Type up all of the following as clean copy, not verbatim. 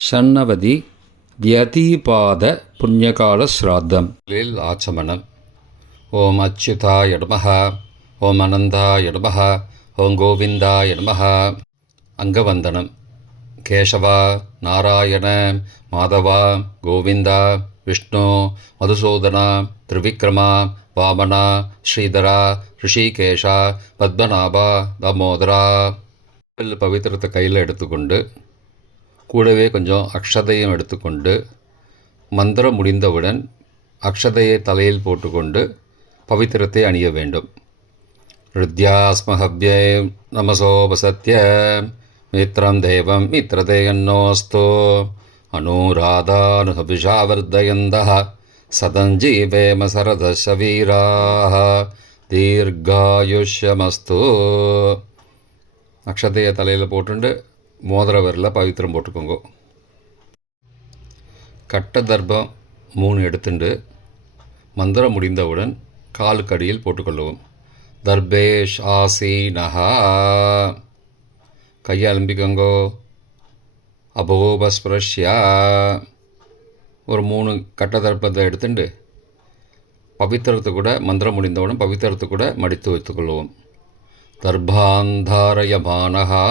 ஷண்ணவதி வியதீபாத புண்ணியகால ஸ்ராத்தம் ஆச்சமனம். ஓம் அச்சுதாய நமஹ, ஓம் அனந்தாய நமஹ, ஓம் கோவிந்தாய நமஹ. அங்கவந்தனம். கேசவா, நாராயண, மாதவா, கோவிந்தா, விஷ்ணு, மதுசூதனா, திரிவிக்ரமா, வாமனா, ஸ்ரீதரா, ரிஷிகேஷா, பத்மநாபா, தாமோதரா. பவித்திரத்தை கையில் எடுத்துக்கொண்டு கூடவே கொஞ்சம் அக்ஷதையும் எடுத்துக்கொண்டு மந்திரம் முடிந்தவுடன் அக்ஷதையை தலையில் போட்டுக்கொண்டு பவித்திரத்தை அணிய வேண்டும். ருத்யாஸ்மஹவ்யே நமசோபசத்ய மித்ரம் தேவம் மித்ரதேயன்னோஸ்தோ அனுராதானுஹபிஷாவர்தயந்தः சதஞ்சீவேம சரதசவீராः தீர்காயுஷ்யமஸ்து. அக்ஷதையை தலையில் போட்டுண்டு மோதிர விரலில் பவித்திரம் போட்டுக்கோங்க. கட்ட தர்பம் 3 எடுத்துண்டு மந்திரம் முடிந்தவுடன் காலுக்கு அடியில் போட்டுக்கொள்ளவும். தர்பேஷ் ஆசீனஹா. கையை அலம்பிக்கோங்கோ. அபோபஸ்பிரஷ்யா. ஒரு 3 கட்ட தர்ப்பத்தை எடுத்துட்டு பவித்திரத்தை கூட மந்திரம் முடிந்தவுடன் பவித்திரத்தை கூட மடித்து வைத்துக்கொள்வோம். தர்பாந்தாரயமானஹா.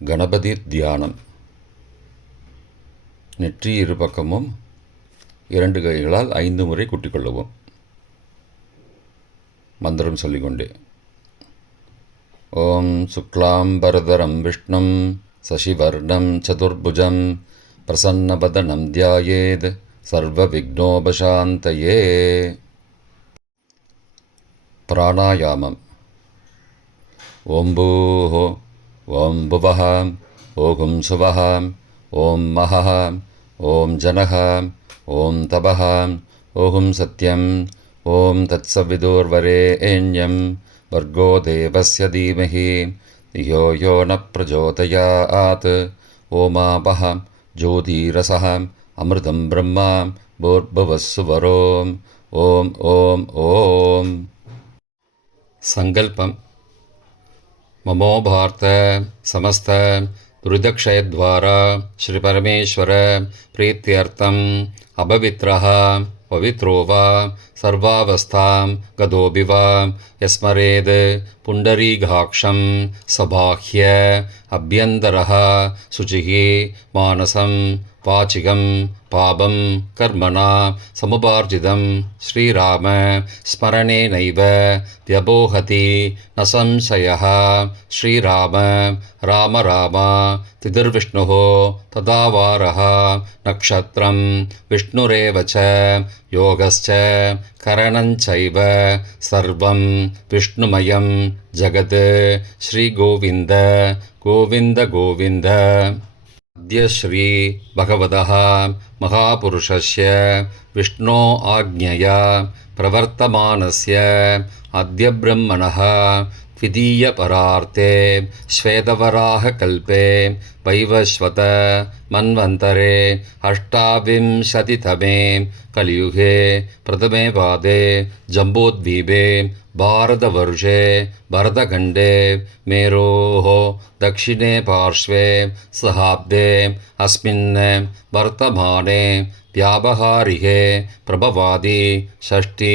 கணபதி தியானம். நெற்றி இரு பக்கமும் 2 கைகளால் 5 முறை கூட்டிக்கொள்ளவும். மந்திரம் சொல்லிக்கொண்டே. ஓம் சுக்லாம்பரதரம் விஷ்ணும் சசிவர்ணம் சதுர்புஜம் பிரசன்னபதனம் தியாயேத் சர்வ விக்னோபசாந்தயே. பிராணாயாமம். ஓம் பூஹோ, ஓம் புவஹ, ஓம் சுவஹ, ஓம் மஹஹ, ஓம் ஜனஹ, ஓம் தபஹ, ஓம் சத்யம், ஓம் தத்சவிதுர்வரேண்யம் வர்கோ தேவஸ்ய தீமஹி யோ யோ ந பிரச்சோதயாத். ஓமாபஹ ஜோதிரசஹ அமிர்தம் பிரம்மா பூர்புவஸ்ஸுவரோம். ஓம் ஓம் ஓம். சங்கல்பம். மமோ பார்த்த சமஸ்த துரிதக்ஷயத்வாரா ஸ்ரீ பரமேஸ்வர பிரீத்தியர்த்தம் அபவித்ரஹ பவித்ரோ வா சர்வாவஸ்தாம் கதோபி வா யஸ்மரேத் புண்டரீகாக்ஷம் சபாஹ்ய அப்யந்தரஹ சுச்சிः மானசம் வாச்சிகம் பாபம் கர்மணா சமுபார்ஜிதம் ஸ்ரீராம ஸ்மரணேனைவ வியபோஹதி ந சம்சயः. ஸ்ரீராம ராம ராம திதிர்விஷ்ணுः ததாவாரः நக்ஷத்ரம் விஷ்ணுரேவ ச யோகஸ்ச கரணஞ்சைவ சர்வம் விஷ்ணுமயம் ஜகத். ஸ்ரீகோவிந்த கோவிந்த கோவிந்த. அத்ய ஸ்ரீ பகவதः மகாபுருஷஸ்ய விஷ்ணோ ஆக்ஞயா பிரவர்த்தமானஸ்ய அத்ய பிரம்மணः द्वितीयपरार्थे श्वेतवराहकल्पे वैवस्वत मन्वन्तरे 28तमे कलियुगे प्रथमे पादे जम्बूद्वीपे भारतवर्षे भरतखण्डे मेरोः दक्षिणे पार्श्वे सहाब्दे अस्मिन् वर्तमाने व्यावहारिके प्रभवादि 6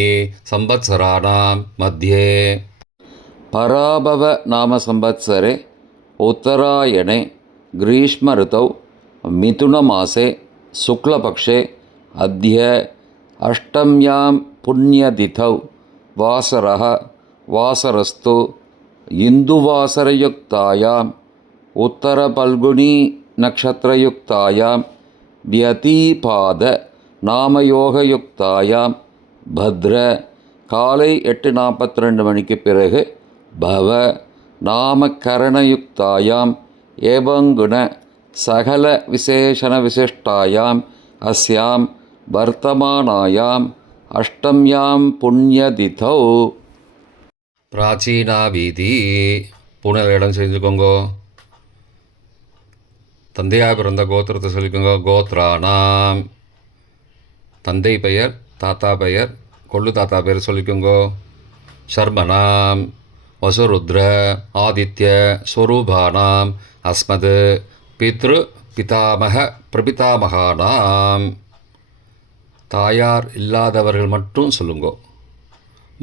संवत्सराणां मध्ये पराभव नाम संवत्सरे उत्तरायणे ग्रीष्म ऋतौ मिथुनमासे शुक्लपक्षे अद्य 8म्यां पुण्यतिथौ वासरः वासरस्तु इन्दुवासरयुक्तायाम् उत्तरफल्गुनी नक्षत्रयुक्तायां व्यतीपाद नामयोगयुक्तायां भद्र காலை 8:42 மணிக்கு பிறகு பவ நாமகரணயுக்தாயாம் ஏவங்குண சகல விசேஷண விசிஷ்டாயாம் அஸ்யாம் வர்த்தமானாயாம் 8म्यां புண்ணியதிதௌ. பிராச்சீனா வீதி. பூனல் இடம் செஞ்சுக்கோங்கோ. தந்தையாக பிறந்த கோத்திரத்தை சொல்லிக்கோங்க. கோத்ரானாம். தந்தை பெயர், தாத்தா பெயர், கொள்ளு தாத்தா பேர் சொல்லிக்கோங்கோ. शर्मणां वसुरुद्र आदित्य स्वरूपाणां अस्मद् பித்ரு பிதாமக பிரபிதாமகானாம். தாயார் இல்லாதவர்கள் மட்டும் சொல்லுங்கோ.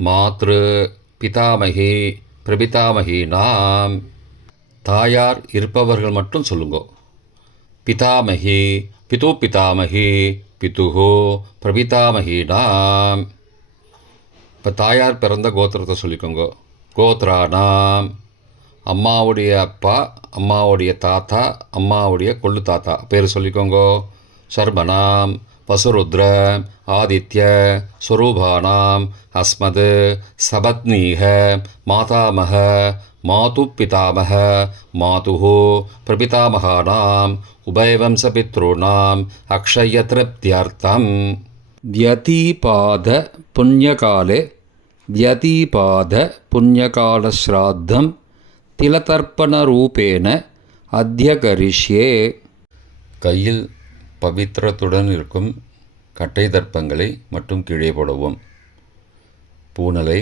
மாத்ரு பிதாமகி பிரபிதாமகீனாம். தாயார் இருப்பவர்கள் மட்டும் சொல்லுங்கோ. பிதாமகி பிது பிதாமகி பிதுஹோ பிரபிதாமகீனாம். இப்போ தாயார் பிறந்த கோத்திரத்தை சொல்லிக்கோங்க. கோத்ரானாம். அம்மாவுடைய அப்பா, அம்மாவுடைய தாத்தா, அம்மாவுடைய கொள்ளு தாத்தா பேர் சொல்லிக்கோங்க. சர்மனாம் வசுருத்ர ஆதித்ய ஸ்வரூபானாம் அஸ்மத் சபத்னீக மாதாமக மாது பிதாமக மாதுஹோ பிரபிதாமகானாம் உபயவம்சபித்ருணாம் அக்ஷயத்ருப்தியர்த்தம். व्यतीपाद पुण्यकाले व्यतीपाद पुण्यकालश्राद्धं तिलतर्पणरूपेण अद्य करिष्ये. கையில் பவித்திரத்துடன் இருக்கும் கட்டை தர்ப்பங்களை மட்டும் கீழே போடவும். பூனலை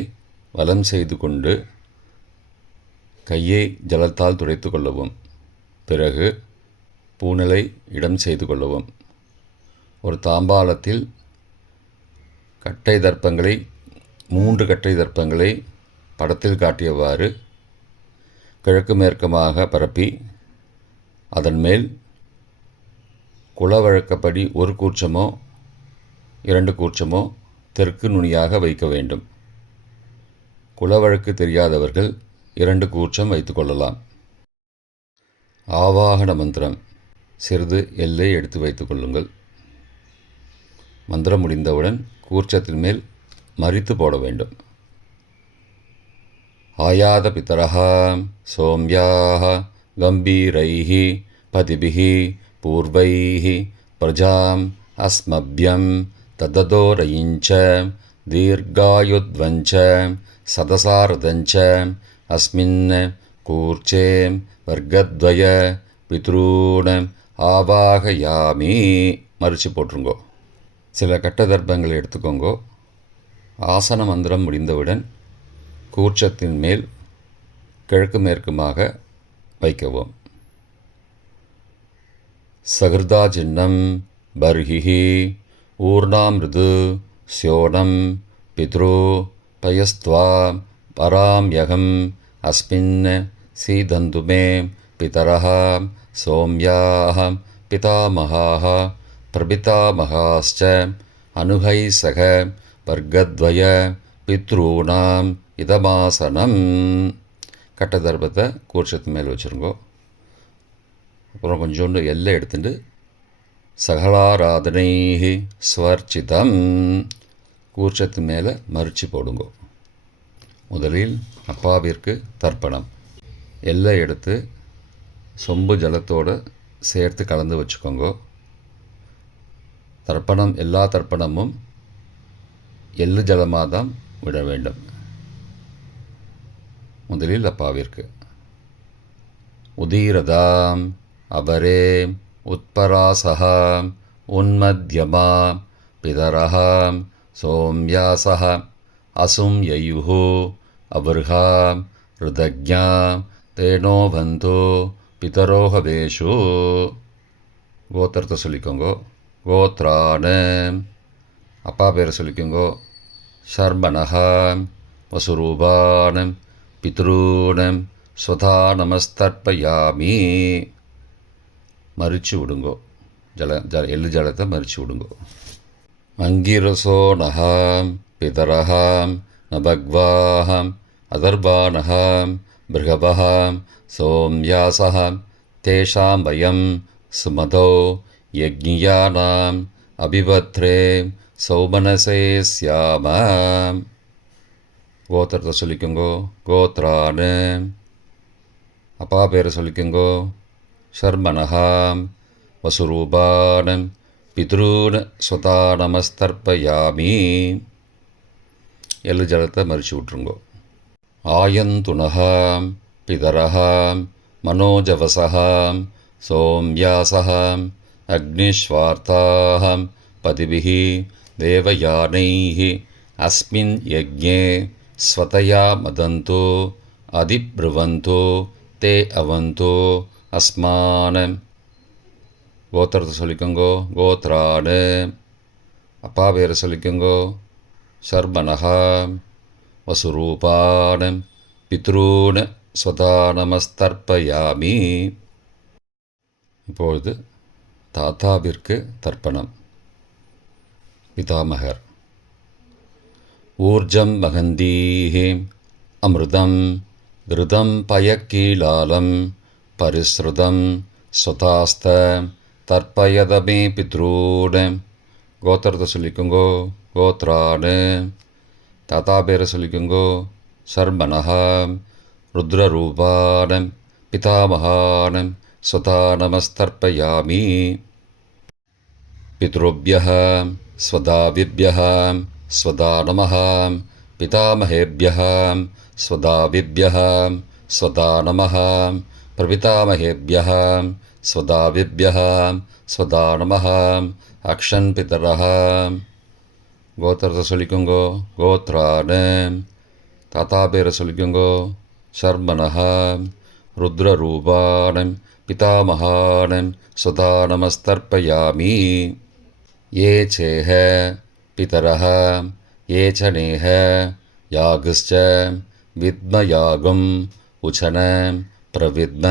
வலம் செய்து கொண்டு கையை ஜலத்தால் துடைத்து கொள்ளவும். பிறகு பூனலை இடம் செய்து கொள்ளவும். ஒரு தாம்பாளத்தில் கட்டை தர்ப்பங்களை 3 கட்டை தர்ப்பங்களை படத்தில் காட்டியவாறு கிழக்கு மேற்கமாக பரப்பி அதன் மேல் குலவழக்கப்படி 1 கூர்ச்சமோ 2 கூர்ச்சமோ தெற்கு நுனியாக வைக்க வேண்டும். குலவழக்கு தெரியாதவர்கள் 2 கூர்ச்சம் வைத்துக்கொள்ளலாம். ஆவாகன மந்திரம். சிறிது எல்லை எடுத்து வைத்துக் கொள்ளுங்கள். மந்திரம் முடிந்தவுடன் கூர்ச்சத்தின் மேல் மரித்து போட வேண்டும். ஆயாத பிதரஹ சோம்யாஹ கம்பீரைஹி பதிபிஹி பூர்வைஹி பிரஜாம் அஸ்மப்யம் தததோரயிஞ்ச தீர்காயுத்வஞ்ச சதசாரதஞ்ச அஸ்மின் கூர்ச்சே வர்க்கத்வய பித்ரூண ஆவாகயாமி. மறித்து போட்டுருங்கோ. சில கட்ட தர்ப்பங்களை எடுத்துக்கோங்கோ. ஆசன மந்திரம் முடிந்தவுடன் கூர்ச்சத்தின் மேல் கிழக்கு மேற்குமாக வைக்கவும். சகிருதா சின்னம் பர்ஹிஹி ஊர்ணாமிருது ஸ்யோனம் பித்ரு பயஸ்த்வா பராம்யகம் அஸ்மின் சீதந்துமே பிதரஹ சோம்யாஹ பிதாமகாஹ பிரபிதாமகாஸ்ச அனுகை சக வர்க்கத்வய பித்ரூணாம் இதமாசனம். கட்ட தர்ப்பத்தை கூர்ச்சத்து மேலே வச்சுருங்கோ. அப்புறம் கொஞ்சோண்டு எல்லை எடுத்துட்டு சகலாராதனை ஸ்வர்ச்சிதம் கூர்ச்சத்து மேலே மறித்து போடுங்கோ. முதலில் அப்பாவிற்கு தர்ப்பணம். எல்லை எடுத்து சொம்பு ஜலத்தோடு சேர்த்து கலந்து வச்சுக்கோங்க. தர்ப்பணம் எல்லா தர்ப்பணமும் எள்ளு ஜலமாக தான் விட வேண்டும். முதலில் அப்பாவிற்கு உதீரதாம் அபரே உத்பராசஹா உன்மத்யமா பிதரஹா சோம்யாசஹ அசும் யயுஹு அபர்ஹா ருதக்ஞா தேனோ பந்தோ பிதரோஹவேஷு. கோத்திரத்தை சொல்லிக்கோங்கோ. கோத்ரான. அப்பா பேரை சொல்லிக்கோங்கோ. ஷர்மணஹா வசுரூபான பித்ரூணம் ஸ்வதா நமஸ்தர்ப்பயாமி. மறித்து விடுங்கோ. எள்ளு ஜலத்தை மறித்து விடுங்கோ. அங்கிரசோனஹாம் பிதரஹாம் நபக்வாஹாம் அதர்பானஹாம் பிருகபஹாம் சோம்யாசஹாம் தேஷாம் வயம் சுமதோ யக்ஞியானாம் அபிபத்ரே சௌமனசே ஸ்யாமாம். கோத்திரத்தை சொல்லிக்கோங்கோ. கோத்ரானு. அப்பா பேரை சொல்லிக்கோங்கோ. ஷர்மணஹாம் வசுரூபானம் பித்ரூன் ஸ்வதா நமஸ்தர்ப்பயாமி. எள்ளு ஜலத்தை மறித்து விட்ருங்கோ. ஆயந்துனஹாம் பிதரஹாம் மனோஜவசஹாம் சோம்யாசஹாம் அக்னிஸ்வார்த்தாஹாம் பதிபிஹி தேவயானைஹி அஸ்மின் யஜ்ஞே ஸ்வதயா மதந்தோ அதிப்ருவந்தோ தே அவந்தோ அஸ்மான் கோத்திரத்தை சொல்லிக்கோங்கோ. கோத்ரானு. அப்பா பேரை சொல்லிக்கோங்கோ. சர்மனஹா. வசுரூபான் பித்ரூன் ஸ்வதா நமஸ்தர்ப்பயாமி. இப்பொழுது தாத்தாவிற்கு தர்ப்பணம். பிதாமகர். ஊர்ஜம் மகந்தீஹி அமிர்தம் கிருதம் பயக்கீலாலம் பரிஸ்ருதம் ஸ்வதாஸ்த தர்ப்பயதமே பித்ரூன். கோத்திரத்தை சொல்லிக்கோங்கோ. கோத்ரானு. தாத்தா பேரை சொல்லிக்கோங்கோ. சர்மனஹா. ருத்ரரூபான் பிதாமகான் ஸ்வதா நமஸ்தர்ப்பயாமி. பித்ருभ्यः स्वदाविभ्यः स्वदा नमः. पितामहेभ्यः स्वदाविभ्यः स्वदा नमः. प्रपितामहेभ्यः स्वदाविभ्यः स्वदा नमः. अक्षन् पितरः. கோத்திரத்தை சொல்லிக்கோங்கோ. கோத்ரானு. தாத்தா பேரை சொல்லிக்கோங்கோ. சர்மனஹா. ருத்ரரூபான் பிதாமகான் ஸ்வதா நமஸ்தர்ப்பயாமி. ये चेह पितरः ये च नेह यागश्च विद्मयागम् उचन प्रविद्म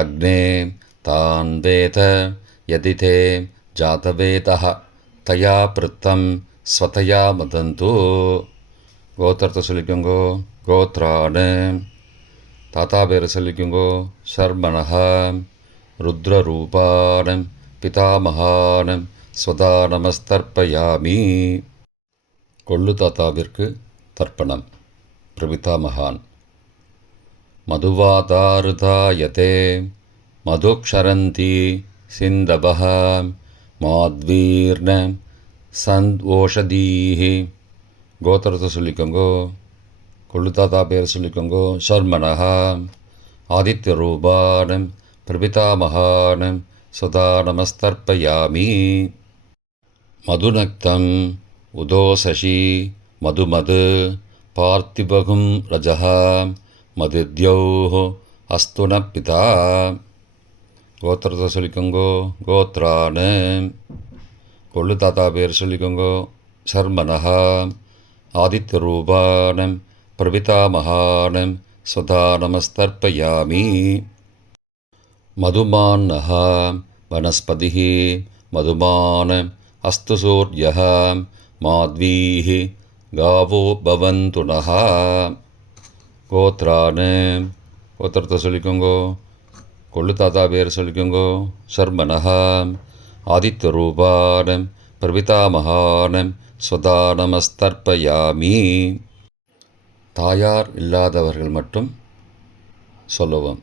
अग्ने तान् वेद यदि ते जातवेदः तया पृत्तं स्वतया मदन्तु. கோத்திரத்தை சொல்லிக்கோங்கோ. கோத்ரானு. தாத்தா பேரை சொல்லிக்கோங்கோ. சர்மனஹா. ருத்ரரூபான் பிதாமகான் ஸ்வதா நமஸ்தர்ப்பயாமி. கொள்ளு தாத்தாவிற்கு தர்ப்பணம். பிரபிதாமகான். மதுவாதாருதாயதே மதுக்ஷரந்தி சிந்தவஹ மாத்வீர்ண சந்த்வோஷதீஹி. கோத்திரத்தை சொல்லிக்கோங்கோ. கொள்ளு தாத்தா பேரை சொல்லிக்கோங்கோ. சர்மனஹா. ஆதித்யரூபான் பிரபிதாமகான் ஸ்வதா நமஸ்தர்ப்பயாமி. மதுநக்தம் உதோசசி மதுமது பார்த்திபகும் ரஜः மதித்யௌः அஸ்து ந பிதா. கோத்திரத்தை சொல்லிக்கோங்கோ. கோத்ரானு. கொள்ளு தாத்தா பேர் சொல்லிக்கோங்கோ. சர்மனஹா. ஆதித்யரூபான் பிரபிதாமகான் ஸ்வதா நமஸ்தர்ப்பயாமி. மதுமான்னः वनस्पतिः मधुमान् अस्तु सूर्यः माध्वीः गावो भवन्तु नः. கோத்ரானு. கோத்திரத்தை சொல்லிக்கோங்கோ. கொள்ளு தாத்தா பேர் சொல்லிக்கோங்கோ. சர்மனஹா. ஆதித்யரூபான் பிரபிதாமகான் ஸ்வதா நமஸ்தர்ப்பயாமி. தாயார் இல்லாதவர்கள் மட்டும் சொல்லவும்.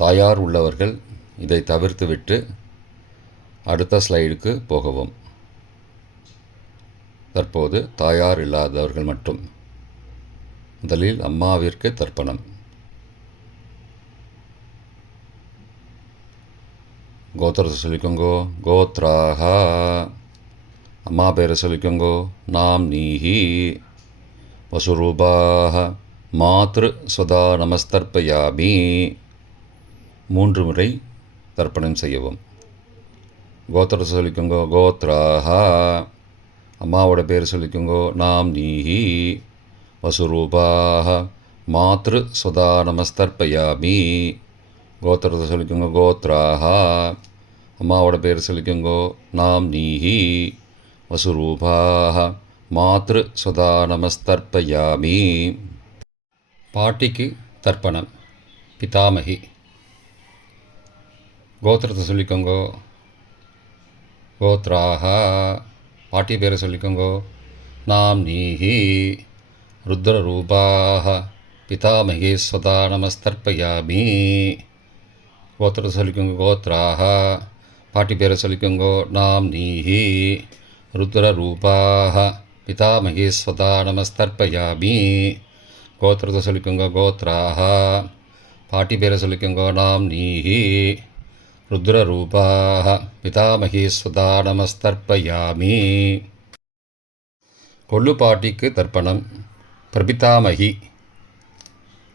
தாயார் உள்ளவர்கள் இதை தவிர்த்துவிட்டு அடுத்த ஸ்லைடுக்கு போகவும். தற்போது தாயார் இல்லாதவர்கள் மட்டும். முதலில் அம்மாவிற்கு தர்ப்பணம். கோத்திரத்தை சொல்லிக்கோங்கோ. கோத்ராஹா. அம்மா பேரை சொல்லிக்கோங்கோ. நாம் நீஹி. வசுரூபாஹ மாத்ரு ஸ்வதா நமஸ்தர்ப்பயாமி. 3 முறை தர்ப்பணம் செய்யவும். கோத்திரத்தை சொல்லிக்கோங்கோ. கோத்ராஹா. அம்மாவோட பேர் சொல்லிக்கோங்கோ. நாம் நீஹி. வசுரூபாஹ மாத்ரு ஸ்வதா நமஸ்தர்ப்பயாமி. கோத்திரத்தை சொல்லிக்கோங்கோ. கோத்ராஹா. அம்மாவோட பேர் சொல்லிக்கோங்கோ. நாம் நீஹி. வசுரூபாஹ மாத்ரு ஸ்வதா நமஸ்தர்ப்பயாமி. பாட்டிக்கு தர்ப்பணம். பிதாமகி. கோத்திரத்தை சொல்லிக்கோங்கோ. கோத்ராஹா. பாட்டி பேரை சொல்லிக்கோங்கோ. நாம் நீஹி. ருத்ரரூபாஹ பிதாமகி ஸ்வதா நமஸ்தர்ப்பயாமி. கோத்திரத்தை சொல்லிக்கோங்கோ. கோத்ராஹா. பாட்டி பேரை சொல்லிக்கோங்கோ. நாம் நீஹி. ருத்ரரூபாஹ பிதாமகி ஸ்வதா நமஸ்தர்ப்பயாமி. கோத்திரத்தை சொல்லிக்கோங்கோ. கோத்ராஹா. பாட்டி பேரை சொல்லிக்கோங்கோ. நாம் நீஹி. ருத்ரரூபாஹ பிதாமகி ஸ்வதா நமஸ்தர்ப்பயாமி. கொள்ளு பாட்டிக்கு தர்ப்பணம். பிரபிதாமகி.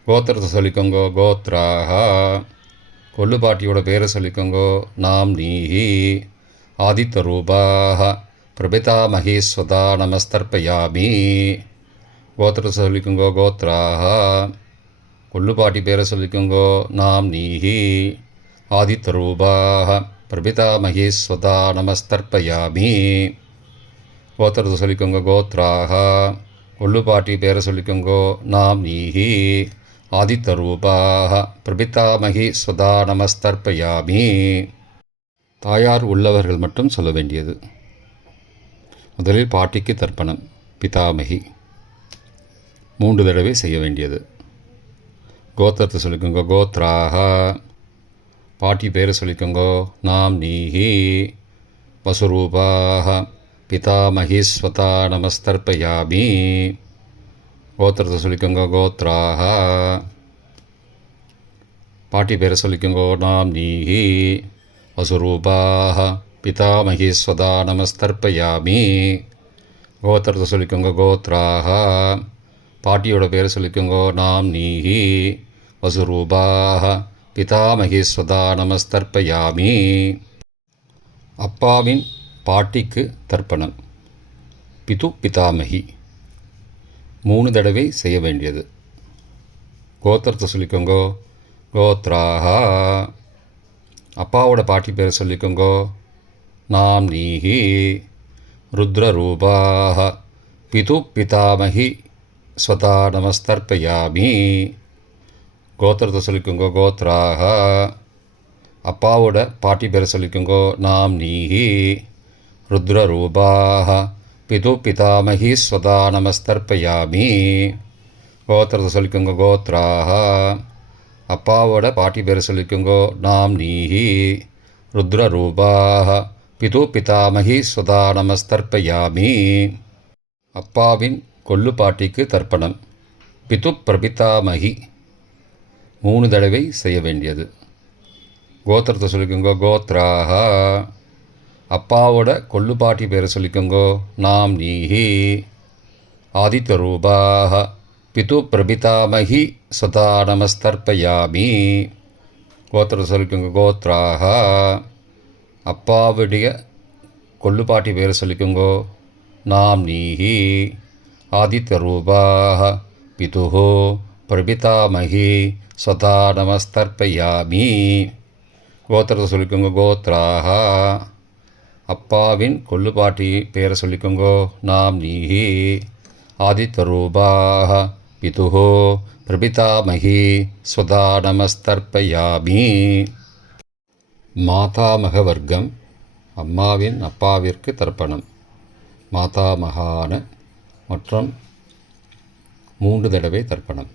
கோத்திரத்தை சொல்லிக்கோங்கோ. கோத்ராஹா. கொள்ளு பாட்டியோட பேரை சொல்லிக்கோங்கோ. நாம் நீஹி ஆதித்தரூபாக பிரபிதாமகி ஸ்வதா நமஸ்தர்ப்பயாமி. கோத்திரத்தை சொல்லிக்கோங்கோ. கோத்ராக. கொள்ளு பாட்டி பேரை சொல்லிக்கோங்கோ. நாம் நீஹி ஆதித்தரூபாக பிரபிதாமகி ஸ்வதா நமஸ்தர்ப்பயாமி. கோத்திரத்தை சொல்லிக்கோங்க. கோத்ராக. கொள்ளு பாட்டி பேரை சொல்லிக்கோங்கோ. நாம் நீஹி ஆதித்தரூபாக பிரபிதாமகி ஸ்வதா நமஸ்தர்ப்பயாமி. தாயார் உள்ளவர்கள் மட்டும் சொல்ல வேண்டியது. முதலில் பாட்டிக்கு தர்ப்பணம். பிதாமகி 3 தடவை செய்ய வேண்டியது. கோத்திரத்தை சொல்லிக்கோங்க. கோத்ராக. பாட்டி பேரை சொல்லிக்கோங்கோ. நாம் நீஹி வசுரூபாக பிதாமகி ஸ்வதா நமஸ்தர்ப்பயாமி. கோத்திரத்தை சொல்லிக்கோங்க. கோத்ராக. பாட்டி பேரை சொல்லிக்கோங்கோ. நாம் நீஹி வசுரூபாக பிதாமகி ஸ்வதா நமஸ்தர்ப்பயாமி. கோத்திரத்தை சொல்லிக்கோங்க. கோத்ராக. பாட்டியோட பேரை சொல்லிக்கோங்கோ. நாம் நீஹி வசுரூபாக பிதாமகி ஸ்வதா நமஸ்தர்ப்பயாமி. அப்பாவின் பாட்டிக்கு தர்ப்பணம். பிது பிதாமகி 3 தடவை செய்ய வேண்டியது. கோத்திரத்தை சொல்லிக்கோங்கோ. கோத்ராக. அப்பாவோட பாட்டி பேரை சொல்லிக்கோங்கோ. நாம் நீஹி ருத்ரரூபாக பிது பிதாமகி ஸ்வதா நமஸ்தர்ப்பயாமி. கோத்திரத்தை சொல்லிக்கோங்கோ. கோத்ராக. அப்பாவோட பாட்டி பேரை சொல்லிக்கோங்கோ. நாம் நீஹி ருத்ரரூபாக பிது பிதாமகி ஸ்வதா நமஸ்தர்ப்பயாமி. கோத்திரத்தை சொல்லிக்கோங்க. கோத்ராக. அப்பாவோட பாட்டி பேரை சொல்லிக்கோங்கோ. நாம் நீஹி ருத்ரரூபாக பிது பிதாமகி ஸ்வதா நமஸ்தர்ப்பயாமி. அப்பாவின் கொள்ளு பாட்டிக்கு தர்ப்பணம். பிது பிரபிதாமகி 3 தடவை செய்ய வேண்டியது. கோத்திரத்தை சொல்லிக்கோங்கோ. கோத்ராக. அப்பாவோட கொள்ளு பாட்டி பேரை சொல்லிக்கோங்கோ. நாம் நீஹி ஆதித்தரூபாக பிது பிரபிதாமகி ஸ்வதா நமஸ்தர்ப்பயாமி. கோத்திரத்தை சொல்லிக்கோங்க. கோத்ராக. அப்பாவுடைய கொள்ளு பாட்டி பேரை சொல்லிக்கோங்கோ. நாம் நீஹி ஆதித்தரூபாக பிதுஹோ பிரபிதாமகி ஸ்வதா நமஸ்தர்ப்பயாமி. கோத்திரத்தை சொல்லிக்கோங்க. கோத்ராக. அப்பாவின் கொள்ளு பாட்டி பேரை சொல்லிக்கோங்கோ. நாம் நீஹி ஆதித்தரூபாக பிதுஹோ பிரபிதாமகி ஸ்வதா நமஸ்தர்ப்பயாமி. மாதாமக வர்க்கம். அம்மாவின் அப்பாவிற்கு தர்ப்பணம். மாதாமகான மற்றும் 3 தடவை தர்ப்பணம்.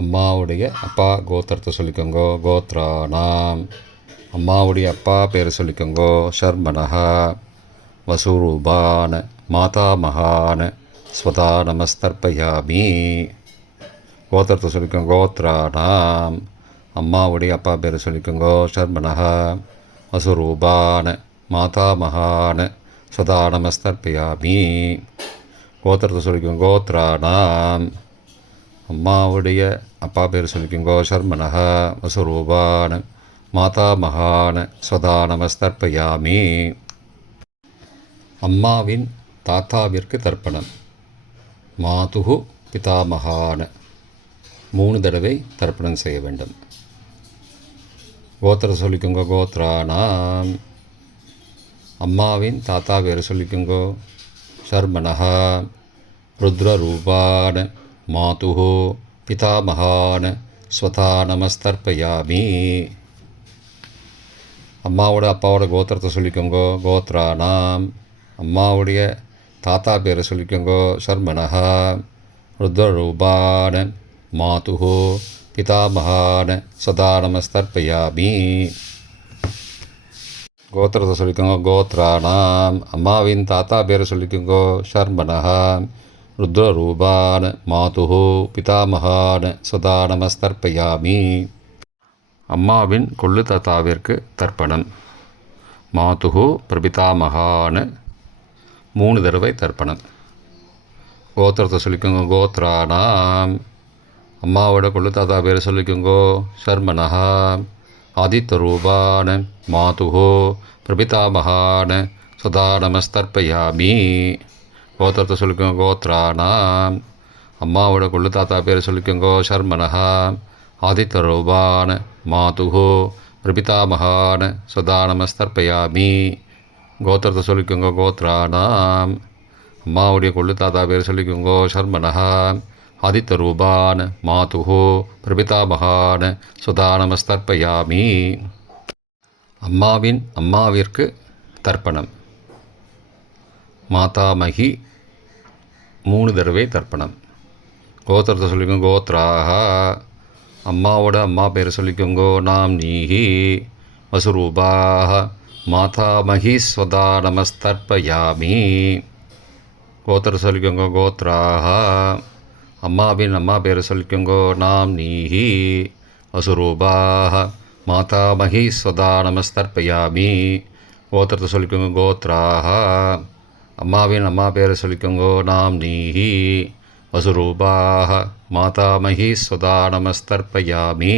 அம்மாவுடைய அப்பா கோத்திரத்தை சொல்லிக்கோங்கோ. கோத்ரானாம். அம்மாவுடைய அப்பா பேரை சொல்லிக்கோங்கோ. ஷர்மனஹா வசுரூபான மாதாமகான ஸ்வதா நமஸ்தர்ப்பயாமி. கோத்திரத்தை சொல்லிக்கோங்க. கோத்ரானாம். அம்மாவுடைய அப்பா பேரை சொல்லிக்கோங்கோ. ஷர்மனஹா வசுரூபான மாதாமகான ஸ்வதா நமஸ்தர்ப்பயாமி. கோத்திரத்தை சொல்லிக்கோங்க. கோத்ரானாம். அம்மாவுடைய அப்பா பேர் சொல்லிக்கோங்கோ. ஷர்மனஹ வசுரூபான மாதாமகான ஸ்வதா நமஸ்தர்ப்பயாமி. அம்மாவின் தாத்தாவிற்கு தர்ப்பணம். மாதுகு பிதாமகான 3 தடவை தர்ப்பணம் செய்ய வேண்டும். கோத்திரத்தை சொல்லிக்கோங்க. கோத்ரானாம். அம்மாவின் தாத்தா பேர் சொல்லிக்கோங்கோ. ஷர்மனஹ ருத்ரரூபான மாதுஹோ பிதாமகான ஸ்வதா நமஸ்தர்ப்பயாமி. அம்மாவோட அப்பாவோட கோத்திரத்தை சொல்லிக்கோங்கோ. கோத்ரானாம். அம்மாவுடைய தாத்தா பேரை சொல்லிக்கோங்கோ. ஷர்மனஹ ருத்ரரூபான மாதுஹோ பிதாமகான ஸ்வதா நமஸ்தர்ப்பயாமி. கோத்திரத்தை சொல்லிக்கோங்க. கோத்ரானாம். அம்மாவின் தாத்தா பேரை சொல்லிக்கோங்கோ. ஷர்மனஹ ருத்ரரூபான மாதுஹோ பிதாமகான ஸ்வதா நமஸ்தர்ப்பயாமி. அம்மாவின் கொள்ளு தாத்தாவிற்கு தர்ப்பணம். மாதுஹு பிரபிதாமகான 3 தடவை தர்ப்பணம். கோத்திரத்தை சொல்லிக்கோங்க. கோத்ரானாம். அம்மாவோட கொள்ளு தாத்தா பேர் சொல்லிக்கோங்கோ. சர்மனஹா. ஆதித்யரூபான மாதுஹோ பிரபிதாமகான சதா நமஸ்தர்ப்பயாமி. கோத்திரத்தை சொல்லிக்கோங்க. கோத்ரானாம். அம்மாவோட கொள்ளு தாத்தா பேர் சொல்லிக்கோங்கோ. சர்மனஹா. ஆதித்யரூபான மாதுஹோ பிரபிதாமகான சதா நமஸ்தர்ப்பயாமி. கோத்திரத்தை சொல்லிக்கோங்க. கோத்ரானாம். அம்மாவுடைய கொள்ளு தாத்தா பேர் சொல்லிக்கோங்கோ. சர்மனஹா. ஆதித்யரூபான மாதுஹோ பிரபிதாமகான சுதா நமஸ்தர்ப்பயாமி. அம்மாவிற்கு தர்ப்பணம். மாதாமகி 3 தடவை தர்ப்பணம். கோத்திரத்தை சொல்லிக்கோங்க. கோத்ராஹா. அம்மாவோட அம்மா பேர் சொல்லிக்கோங்கோ. நாம் நீஹி வசுரூபாஹ மாதாமகி ஸ்வதா நமஸ்தர்ப்பயாமி. கோத்திரத்தை சொல்லிக்கோங்க. கோத்ராஹா. அம்மாவின் அம்மா பேர் சொல்லிக்கோங்கோ. நாம் நீஹி வசுரூபாஹ மாதாமகி ஸ்வதா நமஸ்தர்ப்பயாமி. கோத்திரத்தை சொல்லிக்கோங்க. கோத்ராஹா. அம்மாவின் அம்மா பேர் சொல்லிக்கோங்கோ. நாம் நீஹி வசுரூபாஹ மாதாமகி ஸ்வதா நமஸ்தர்ப்பயாமி.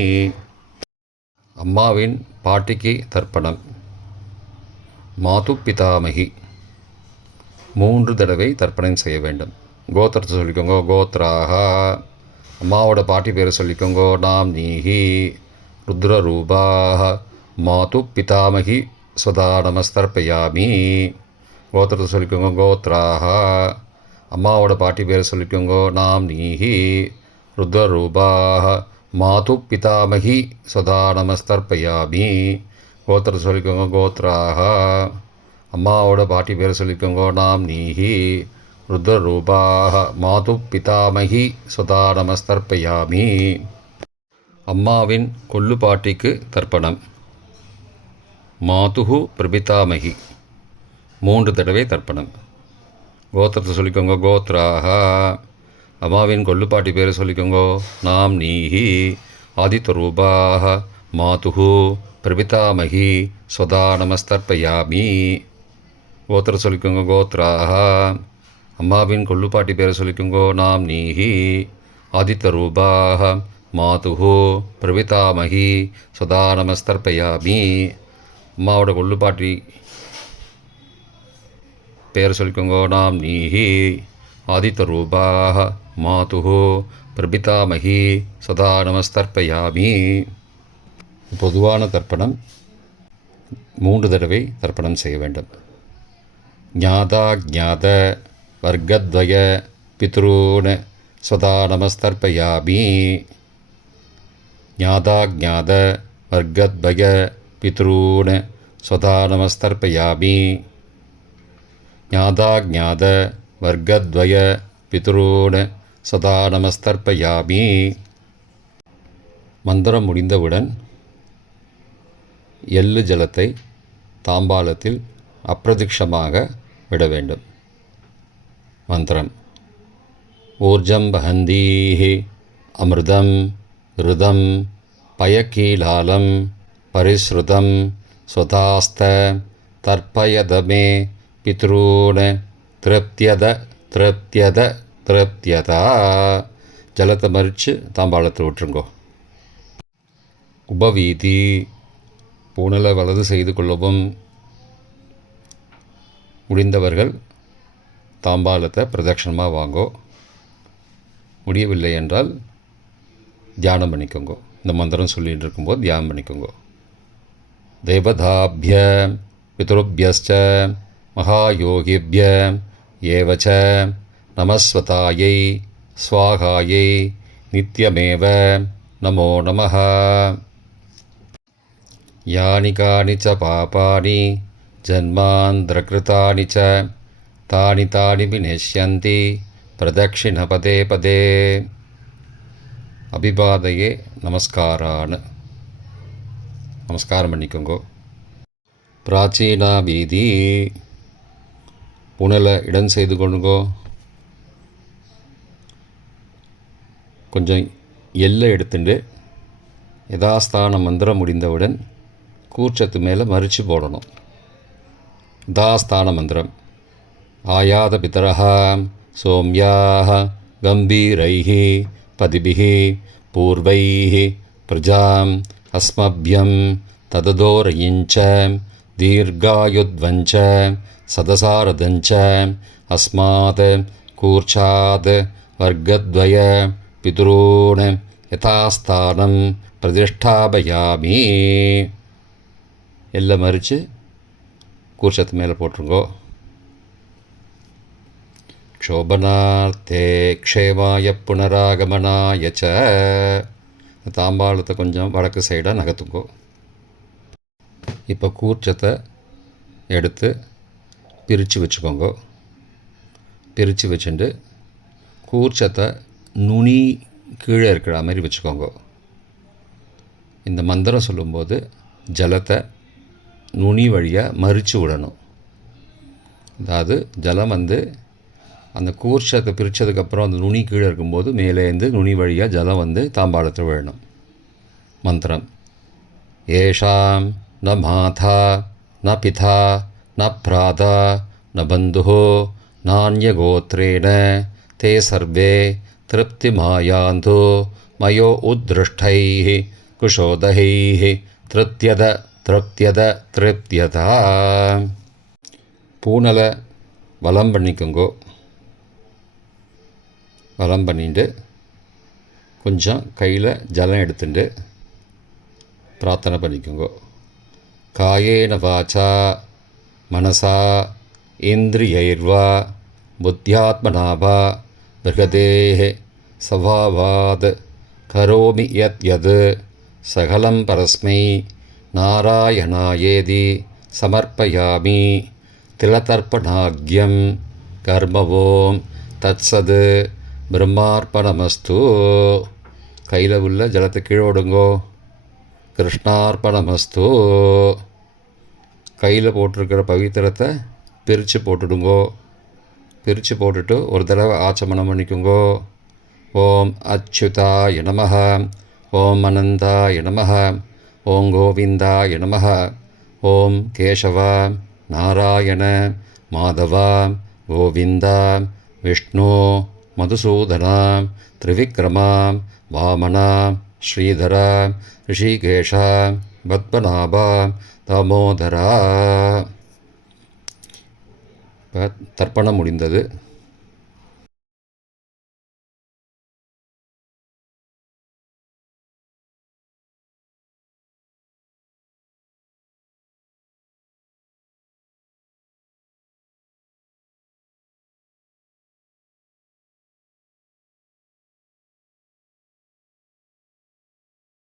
அம்மாவின் பாட்டிக்கு தர்ப்பணம். மாது பிதாமகி 3 தடவை தர்ப்பணம் செய்ய வேண்டும். கோத்திரத்தை சொல்லிக்கோங்க. கோத்ராஹா. அம்மாவோட பாட்டி பேர் சொல்லிக்கோங்கோ. நாம் நீஹி ருத்ரரூபாஹ மாது பிதாமகி ஸ்வதா நமஸ்தர்ப்பயாமி. கோத்திரத்தை சொல்லிக்கோங்க. கோத்ராஹா. அம்மாவோட பாட்டி பேர் சொல்லிக்கோங்கோ. நாம் நீஹி ருத்ரரூபாஹ மாது பிதாமகி ஸ்வதா நமஸ்தர்ப்பயாமி. கோத்திரத்தை சொல்லிக்கோங்க. கோத்ராஹா. அம்மாவோட பாட்டி பேர் சொல்லிக்கோங்கோ. நாம் நீஹி ருத்ரரூபாஹ மாது பிதாமகி ஸ்வதா நமஸ்தர்ப்பயாமி. அம்மாவின் கொள்ளு பாட்டிக்கு தர்ப்பணம். மாதுஹு பிரபிதாமகி 3 தடவை தர்ப்பணம். கோத்திரத்தை சொல்லிக்கோங்க. கோத்ராஹா. அம்மாவின் கொள்ளுப்பாட்டி பேர் சொல்லிக்கோங்கோ. நாம் நீஹி ஆதித்யரூபாஹ மாதுஹு பிரபிதாமகி ஸ்வதா நமஸ்தர்ப்பயாமி. கோத்திரத்தை சொல்லிக்கோங்க. கோத்ராஹா. அம்மாவின் கொள்ளுப்பாட்டி பேர் சொல்லிக்கோங்கோ. நாம் நீஹி ஆதித்யரூபாஹ மாதுஹு பிரபிதாமகி ஸ்வதா நமஸ்தர்ப்பயாமி. அம்மாவோட கொள்ளுப்பாட்டி பேர் சொல்லிக்கோங்கோ. நாம் நீஹி ஆதித்யரூபாஹ மாதுஹு பிரபிதாமகி சதா நமஸ்தர்ப்பயாமி. பொதுவான தர்ப்பணம் 3 தடவை தர்ப்பணம் செய்ய வேண்டும். ஞாதா ஞாத வர்க்கத்வய பித்ரூன் சதா நமஸ்தர்ப்பயாமி. ஞாதா ஞாத வர்க்கத்வய பித்ரூன் சதா நமஸ்தர்ப்பயாமி. ஞாதா ஞாத வர்க்கத்வய பித்ரூன் சதா நமஸ்தர்ப்பயாமி. மந்திரம் முடிந்தவுடன் எள்ளு ஜலத்தை தாம்பாலத்தில் அப்பிரதிக்ஷமாக விட வேண்டும். மந்திரம். ஊர்ஜம் வஹந்தீஹி அமிர்தம் ருதம் பயக்கீலாலம் பரிஸ்ருதம் ஸ்வதாஸ்த தர்ப்பயதமே பித்ரூன் திருப்தியத திருப்தியத திருப்தியதா. ஜலத்தை மறித்து தாம்பாளத்தில் விட்டுருங்கோ. உபவீதி. பூணலை வலது செய்து கொள்ளவும். முடிந்தவர்கள் தாம்பாலத்தை பிரதட்சணமாக வாங்கோ. முடியவில்லை என்றால் தியானம் பண்ணிக்கோங்கோ. இந்த மந்திரம் சொல்லிகிட்டு இருக்கும்போது தியானம் பண்ணிக்கோங்கோ. தேவதாபிய பித்ருபியஸ்ச மகாயோகிபிய ஏவச்ச நமஸ்வதாயை ஸ்வாகாயை நித்யமேவ நமோ நமः. யானி கானி ச பாபானி ஜன்மாந்திரகிருதானி ச தானி தானி விநஷ்யந்தி பிரதக்ஷிண பதே பதே. அபிபாதையே நமஸ்காரான். நமஸ்காரம் பண்ணிக்கோங்கோ. பிராச்சீனா வீதி. புனலை இடம் செய்து கொள்ளுங்கோ. கொஞ்சம் எல்லை எடுத்துட்டு யதாஸ்தான மந்திரம் முடிந்தவுடன் கூர்ச்சத்து மேலே மறித்து போடணும். யதாஸ்தான மந்திரம். ஆயாத பிதரஹ சோம்யாஹ கம்பீரைஹி பதிபிஹி பூர்வைஹி பிரஜாம் அஸ்மப்யம் தததோரயிஞ்ச தீர்காயுத்வஞ்ச சதசாரதஞ்ச அஸ்மாத் கூர்ச்சாத் வர்க்கத்வய பிதுரூன் யதாஸ்தானம் பிரதிஷ்டாபயாமி. எல்லாம் மறித்து கூர்ச்சத்து மேலே போட்டுருங்கோ. க்ஷோபனார்த்தே க்ஷேமாய புனராகமனாய ச. தாம்பாளத்தை கொஞ்சம் வடக்கு சைடாக நகர்த்துங்கோ. இப்போ கூர்ச்சத்தை எடுத்து பிரித்து வச்சுக்கோங்க. பிரித்து வச்சுட்டு கூர்ச்சத்தை நுனி கீழே இருக்கிற மாதிரி வச்சுக்கோங்க. இந்த மந்திரம் சொல்லும்போது ஜலத்தை நுனி வழியாக மறித்து விடணும். அதாவது ஜலம் அந்த கூர்ச்சத்தை பிரித்ததுக்கப்புறம் அந்த நுனி கீழே இருக்கும்போது மேலேருந்து நுனி வழியாக ஜலம் தாம்பாளத்தில் விழணும். மந்திரம்: ஏஷாம் ந மாதா ந பிதா ந பிராதா ந பந்து நான்யகோத்ரேண தே சர்வே திருப்திமாயாந்து மயோ உத்ருஷ்டைः குஷோதகைः திருப்தியத திருப்தியத திருப்தியதா. பூனலை வலம் பண்ணிக்கோங்கோ. வலம் பண்ணிட்டு கொஞ்சம் கையில் ஜலம் எடுத்துட்டு பிரார்த்தனை பண்ணிக்கோங்கோ. காயேன வாச்சா மனசா இந்திரியைர்வா புத்தியாத்மனாவா பிருகதேஹ சபாவாத் கரோமி யத் யத் சகலம் பரஸ்மை நாராயணாயேதி சமர்ப்பயாமி. திலதர்ப்பணாக்யம் கர்மவோம் தத்சத் பிரம்மார்ப்பணமஸ்து. கையில் உள்ள ஜலத்தை கீழோடுங்கோ. கிருஷ்ணார்ப்பணமஸ்து. கையில் போட்டிருக்கிற பவித்திரத்தை பிரித்து போட்டுடுங்கோ. பிரித்து போட்டுட்டு ஒரு தடவை ஆச்சமனம் பண்ணிக்கோங்கோ. ஓம் அச்சுதாய நமஹ, ஓம் அனந்தாய நமஹ, ஓம் கோவிந்தாய நமஹ, ஓம் கேசவ நாராயண மாதவ கோவிந்தா விஷ்ணு மதுசூதனா திரிவிக்ரமா வாமனா ஸ்ரீதரா ரிஷிகேஷா பத்மநாபா தாமோதரா. இப்போ தர்ப்பணம் முடிந்தது.